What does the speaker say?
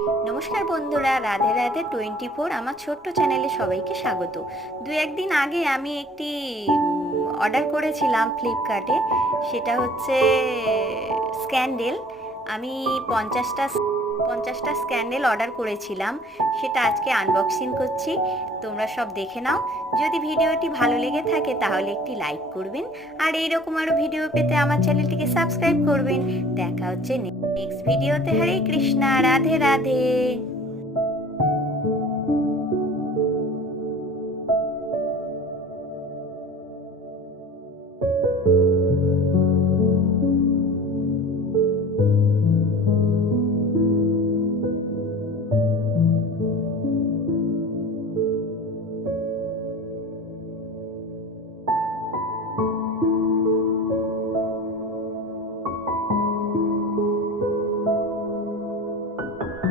নমস্কার বন্ধুরা, রাধে রাধে 24 আমার ছোট্ট চ্যানেলে সবাইকে স্বাগত। দু একদিন আগে আমি একটি অর্ডার করেছিলাম ফ্লিপকার্টে। সেটা হচ্ছে স্ক্যান্ডেল। আমি 50টা স্ক্যান্ডেল অর্ডার করেছিলাম। সেটা আজকে আনবক্সিং করছি, তোমরা সব দেখে নাও। যদি ভিডিওটি ভালো লেগে থাকে তাহলে একটি লাইক করবেন, আর এইরকম আরও ভিডিও পেতে আমার চ্যানেলটিকে সাবস্ক্রাইব করবেন। দেখা হচ্ছে নেক্সট ভিডিওতে। হরে কৃষ্ণা, রাধে রাধে।